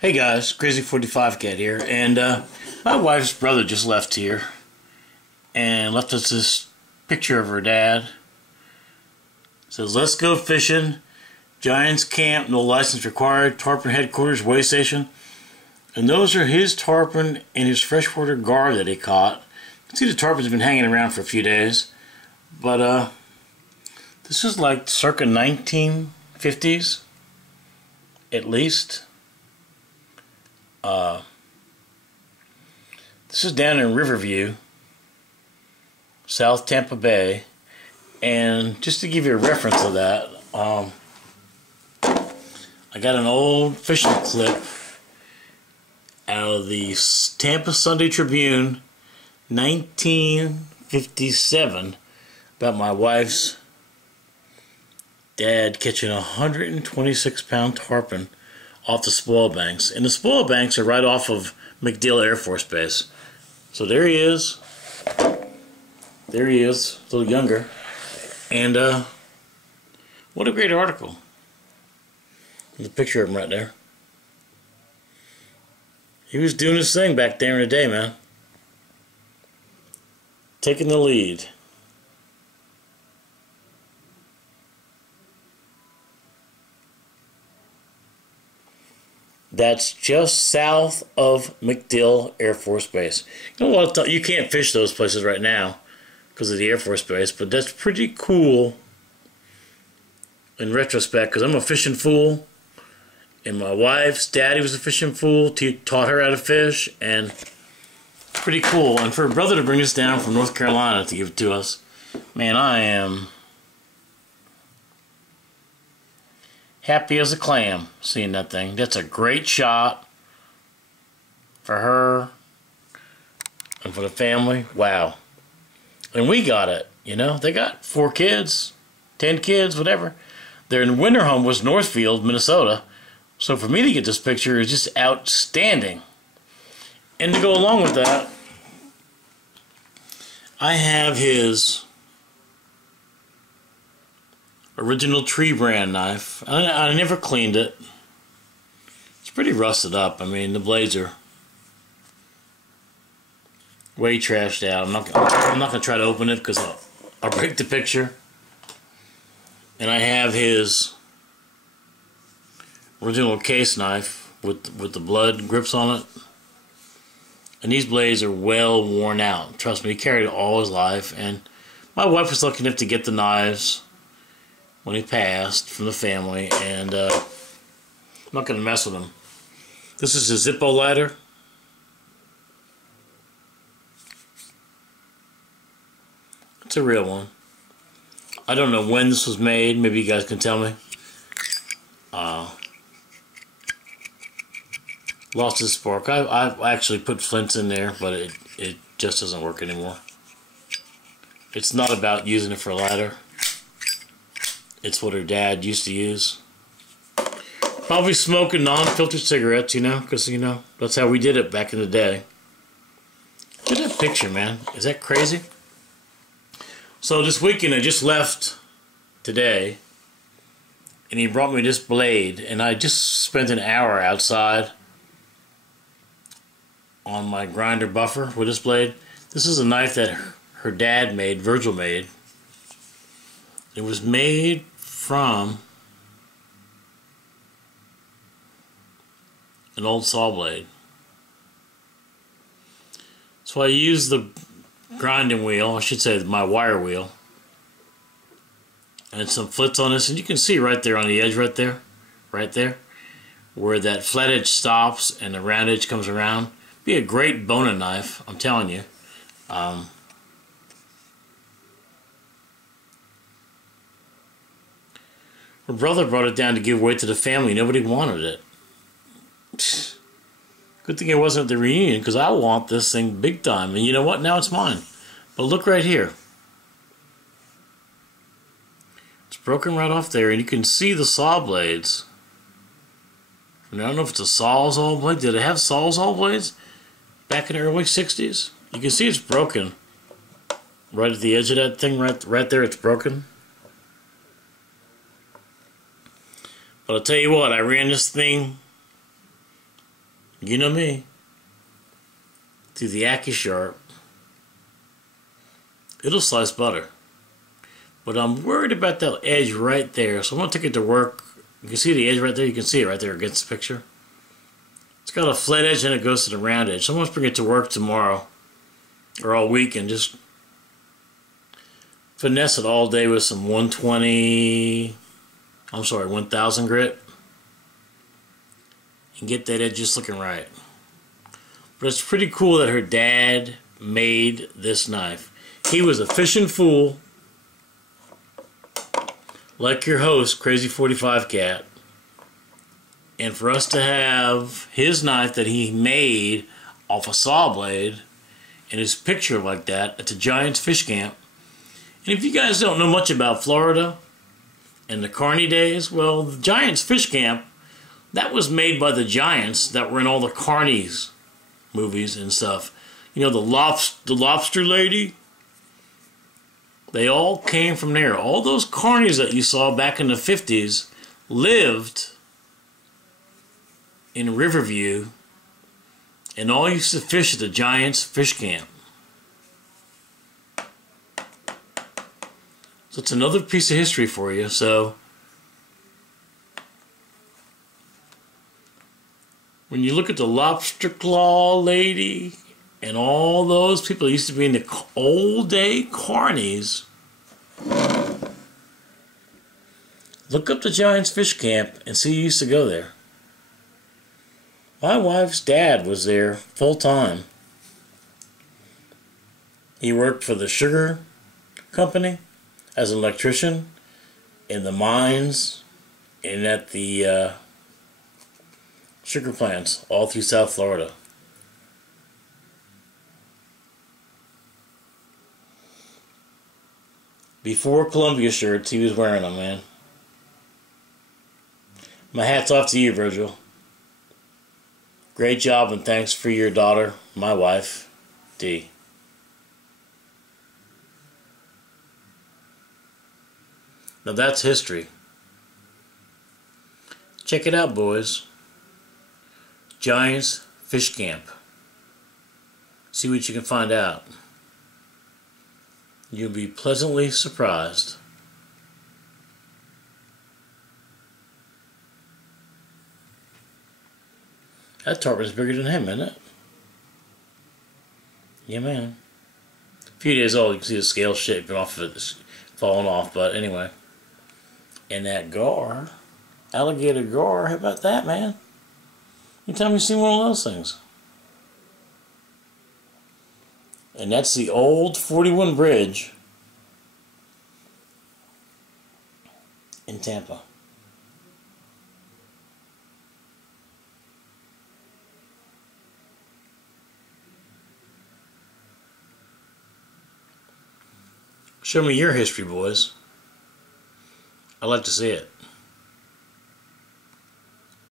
Hey guys, Crazy 45 Cat here, and my wife's brother just left here and left us this picture of her dad. It says, "Let's go fishing, Giants Camp, no license required, Tarpon Headquarters, Way Station." And those are his tarpon and his freshwater gar that he caught. You can see the tarpon's been hanging around for a few days, but this is like circa 1950s, at least. This is down in Riverview, South Tampa Bay, and just to give you a reference of that, I got an old fishing clip out of the Tampa Sunday Tribune, 1957, about my wife's dad catching a 126-pound tarpon off the spoil banks. And the spoil banks are right off of MacDill Air Force Base. So there he is. There he is, a little younger. And what a great article. There's a picture of him right there. He was doing his thing back there in the day, man. Taking the lead. That's just south of MacDill Air Force Base. You know what? You can't fish those places right now because of the Air Force Base, but that's pretty cool in retrospect because I'm a fishing fool, and my wife's daddy was a fishing fool. Taught her how to fish, and pretty cool. And for a brother to bring us down from North Carolina to give it to us, man, I am happy as a clam seeing that thing. That's a great shot for her and for the family. Wow. And we got it, you know. They got 4 kids, 10 kids, whatever. Their winter home was Northfield, Minnesota. So for me to get this picture is just outstanding. And to go along with that, I have his original tree brand knife. I never cleaned it. It's pretty rusted up. I mean, the blades are way trashed out. I'm not gonna try to open it because I'll break the picture. And I have his original case knife with the blood grips on it. And these blades are well worn out. Trust me, he carried it all his life. And my wife was lucky enough to get the knives when he passed from the family, and I'm not going to mess with him. This is a ZIPPO lighter. It's a real one. I don't know when this was made. Maybe you guys can tell me. Lost its spark. I actually put flints in there, but it just doesn't work anymore. It's not about using it for a lighter. It's what her dad used to use. Probably smoking non-filtered cigarettes, you know, because, you know, that's how we did it back in the day. Look at that picture, man. Is that crazy? So this weekend, I just left today, and he brought me this blade, and I just spent an hour outside on my grinder buffer with this blade. This is a knife that her dad made, Virgil made. It was made from an old saw blade. So I used the grinding wheel, I should say my wire wheel, and some flits on this, and you can see right there on the edge right there, where that flat edge stops and the round edge comes around. Be a great boning knife, I'm telling you. Her brother brought it down to give away to the family. Nobody wanted it. Good thing it wasn't at the reunion, because I want this thing big time. And you know what? Now it's mine. But look right here. It's broken right off there, and you can see the saw blades. And I don't know if it's a Sawzall blade. Did it have Sawzall blades back in the early 60s? You can see it's broken. Right at the edge of that thing, right there, it's broken. But I'll tell you what, I ran this thing You know me. Through the AccuSharp, it'll slice butter. But I'm worried about that edge right there. So I'm going to take it to work. You can see the edge right there. You can see it right there against the picture. It's got a flat edge and it goes to the round edge. So I'm going to bring it to work tomorrow or all week and just finesse it all day with some 1000 grit. And get that edge just looking right. But it's pretty cool that her dad made this knife. He was a fishing fool, like your host, Crazy 45 Cat. And for us to have his knife that he made off a saw blade and his picture like that at the Giants Fish Camp. And if you guys don't know much about Florida and the Carney days, well, the Giants Fish Camp, that was made by the Giants that were in all the Carney's movies and stuff. You know, the lobster lady? They all came from there. All those Carneys that you saw back in the 50s lived in Riverview and all used to fish at the Giants Fish Camp. So it's another piece of history for you. So when you look at the lobster claw lady and all those people that used to be in the old day Carnies, look up the Giants Fish Camp and see who used to go there. My wife's dad was there full time. He worked for the sugar company as an electrician in the mines and at the sugar plants all through South Florida. Before Columbia shirts, he was wearing them, man. My hat's off to you, Virgil. Great job and thanks for your daughter, my wife, Dee. Now that's history. Check it out, boys. Giants Fish Camp. See what you can find out. You'll be pleasantly surprised. That tarpon is bigger than him, isn't it? Yeah, man. A few days old, you can see the scale shaping off of it, falling off, but anyway. And that gar, alligator gar, how about that, man? Anytime you've seen one of those things. And that's the old 41 bridge in Tampa. Show me your history, boys. I'd like to see it.